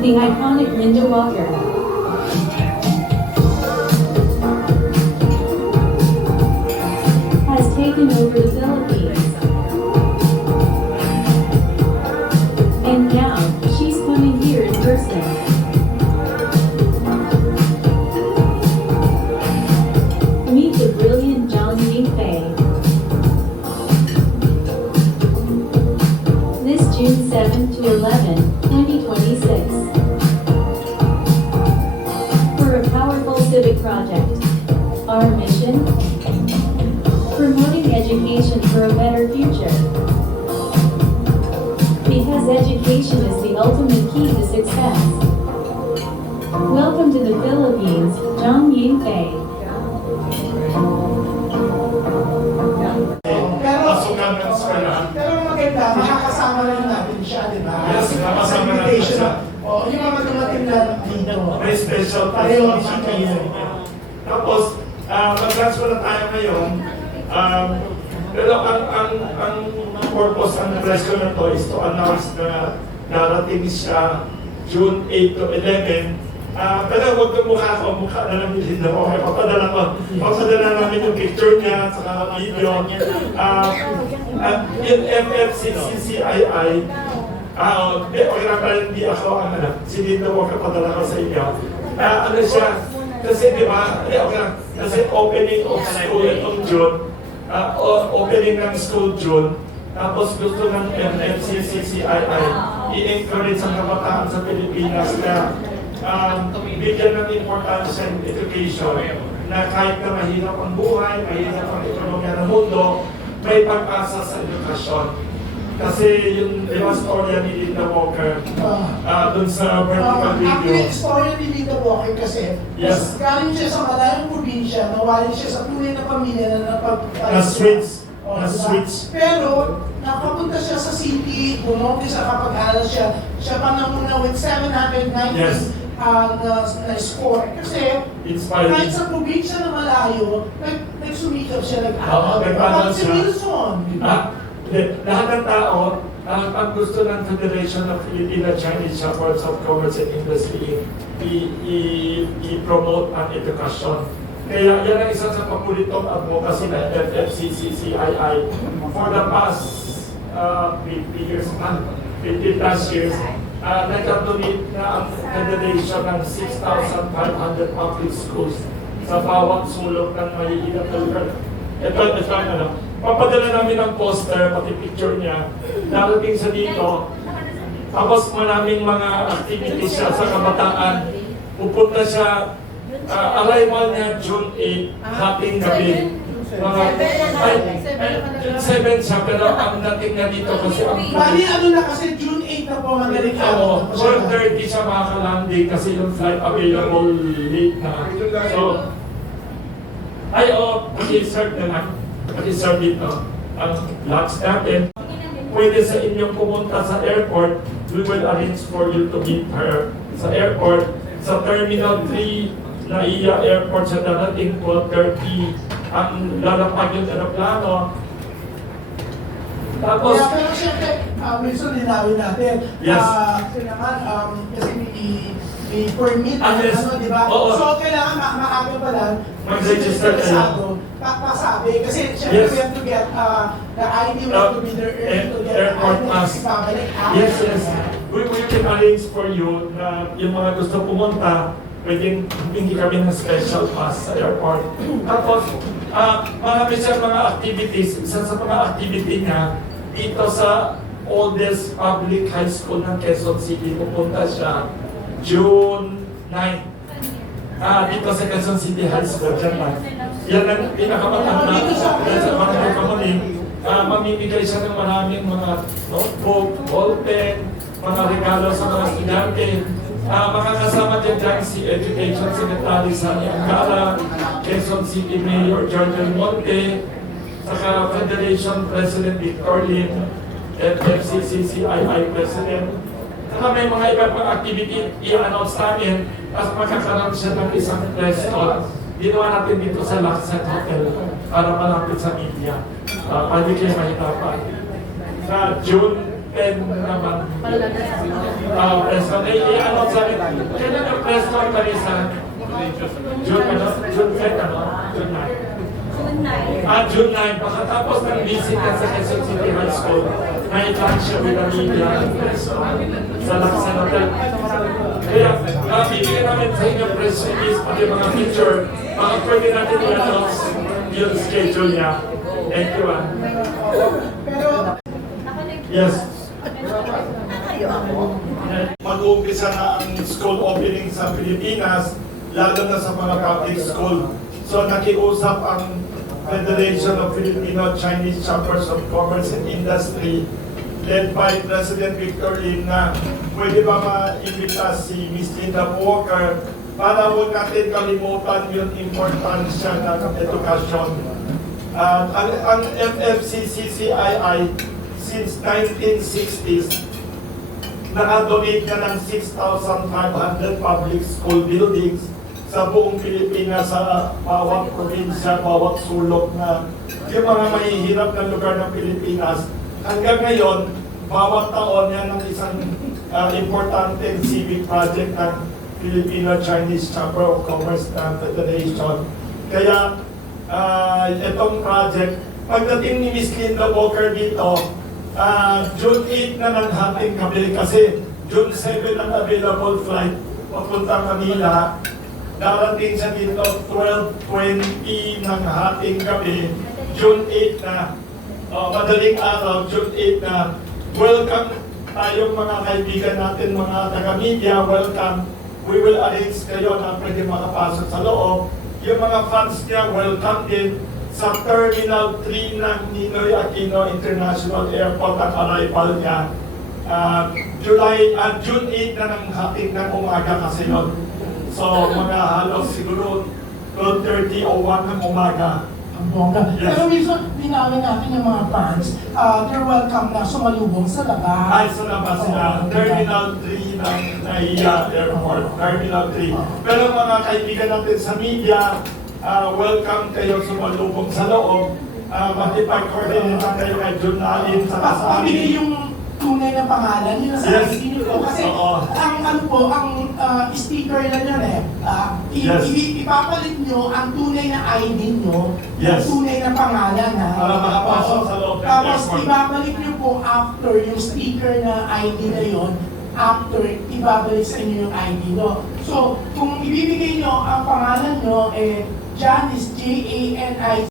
The iconic Linda Walker has taken over the Philippines. And now, she's coming here in person. Meet the brilliant Zhang Yingfei. This June 7 to 11, 2026. For a powerful civic project. Our mission? Promoting education for a better future. Because education is the ultimate key to success. Welcome to the Philippines, Zhang Yingfei. Pero maganda, makakasama rin natin siya, di ba? Yes, makakasama natin siya. O, yung mga dumating na dito. May special Pareho ang siya kayo. Tapos, mag-transfer na tayo ngayon. Pero ang purpose, ang press ko na to is to announce na darating siya June 8 to 11. Pero huwag kang mukha na lang bilhin na okay. Papadala namin yung picture niya, saka video. Yung FFCCII, okay na pala hindi ako ang si Linda Walker padala ko sa inyo. Ano siya, kasi di ba, okay lang, kasi opening of school itong June, opening ng school June, tapos gusto ng FFCCII i-encourage ang kabataan sa Pilipinas na bigyan ng importansya ng education na kahit na mahirap ang buhay, mahirap ang ekonomiya ng mundo, may pag-asa sa edukasyon. Kasi yung storya ni Linda Walker dun sa vertical video. Actually, story ni Linda Walker kasi, Yes. galing siya sa malayang probinsya, nawalan siya sa tunay na pamilya na Na-switch. Pero, nakapunta siya sa city, bumumpisa kapag-aral siya, siya pa namuna with 790 Yes. na score. Kasi, Inspiring. kahit sa probinsya na malayo, nagsumikap siya, nag-aral. nag-aral Bakit si siya. Wilson? Lahat ng tao, ang gusto ng Federation of Filipino Chinese Chambers of Commerce and Industry, i-promote ang edukasyon. Kaya yan ang isa sa paboritong advocacy ng FFCCII for the past 50 years, 50 plus years. Nagkatuloy na ang Federation ng 6,500 public schools sa bawat sulok ng mahihirap na lugar. Ito, papadala namin ng poster, pati picture niya, darating sa dito, tapos maraming mga activities siya sa kabataan. Pupunta siya, arrival niya June 8, hating gabi. June 7 siya, pero ang dating niya dito kasi ang Bali, ano na kasi June 8 na po, madaling araw. 12:30 siya makakalanding kasi yung flight available late na. So, pag-i-serve na lang. Pag-i-serve dito ang lunch natin. Pwede sa inyong pumunta sa airport, we will arrange for you to meet her sa airport. Sa Terminal 3 na iya airport sa darating 12:30 ang lalapag yung aeroplano. Tapos, Kaya pero siyempre, Wilson, linawin natin. Yes. Kasi naman, kasi may permit, Yes. di ba? Oo. So, kailangan maaga pa lang. Mag-register Interesado, pasabi. Kasi siyempre, Yes. we have to get the ID, we have to be there early to get Airport the ID. pass. Ibabalik Yes. We can arrange for you na yung mga gusto pumunta, pwedeng hindi kami ng special pass sa airport. Tapos, marami siyang mga activities. Isa sa mga activity niya, dito sa oldest public high school ng Quezon City, pupunta siya June 9. Dito sa Quezon City High School, dyan lang. Yan ang pinakamatanda. Yan sa mga kamuning. Mamimigay siya ng maraming mga notebook, ballpen, mga regalo sa mga estudyante. Makakasama dyan si Education Secretary Sani Angara, Quezon City Mayor George Monte, saka Federation President Victor Lim, FFCCII President. Saka may mga iba pang activity i-announce namin, tapos magkakaroon siya ng isang restaurant. Ginawa natin dito sa Laksan Hotel para malapit sa media. Pwede kayo mahirapan. Sa June 10 naman. Presto. I-announce namin. Kailan yung presto kami sa June 10, June 9. June 9. Pagkatapos ng visit ka sa Quezon City High School, may lunch siya with the media presto sa Laksan Hotel. Kaya, bibigyan namin sa inyo press release pati mga picture, baka pwede natin i-announce yung schedule niya. Thank you. Pero, Yes. Mag-uumpisa na ang school opening sa Pilipinas, lalo na sa mga public school. So nakiusap ang Federation of Filipino-Chinese Chambers of Commerce and Industry led by President Victor Lim na pwede ba ma-imbita si Ms. Linda Walker para huwag natin kalimutan yung importansya ng edukasyon. Ang FFCCCII since 1960s naka-donate na ng 6,500 public school buildings sa buong Pilipinas, sa bawat probinsya, bawat sulok na yung mga mahihirap na lugar ng Pilipinas. Hanggang ngayon, bawat taon yan ang isang importante civic project ng Filipino-Chinese Chamber of Commerce na Federation. Kaya itong project, pagdating ni Ms. Linda Walker dito, June 8 na ng hating gabi kasi June 7 ang available flight papuntang Manila. Darating siya dito 12:20 ng hating gabi, June 8 na. Madaling araw, June 8 na. Welcome tayong mga kaibigan natin, mga taga-media, welcome. We will arrange kayo na pwede makapasok sa loob. Yung mga fans niya, welcome din. Sa Terminal 3 ng Ninoy Aquino International Airport ang arrival niya. June 8 na ng hating ng umaga kasi yun. So mga halos siguro 12:30 o 1 ng umaga. ang bongga. Yes. Pero minsan, linawin natin yung mga fans, they're welcome na sumalubong sa labas. Ay, sa labas sila. Terminal 3 ng NAIA Airport. Terminal 3. Pero mga kaibigan natin sa media, welcome kayo sumalubong sa loob. Makipag-coordinate na kayo kay June Alin sa Pamili yung tunay na pangalan nyo sa Yes. ID nyo po. Kasi Oo. ang sticker na yun Yes. ipapalit nyo ang tunay na ID nyo, Yes. ang tunay na pangalan Para makapasok sa loob ng Tapos airport. ibabalik nyo po after yung sticker na ID na yun, after ibabalik sa inyo yung ID nyo. So, kung ibibigay nyo ang pangalan nyo, Janice, Janice,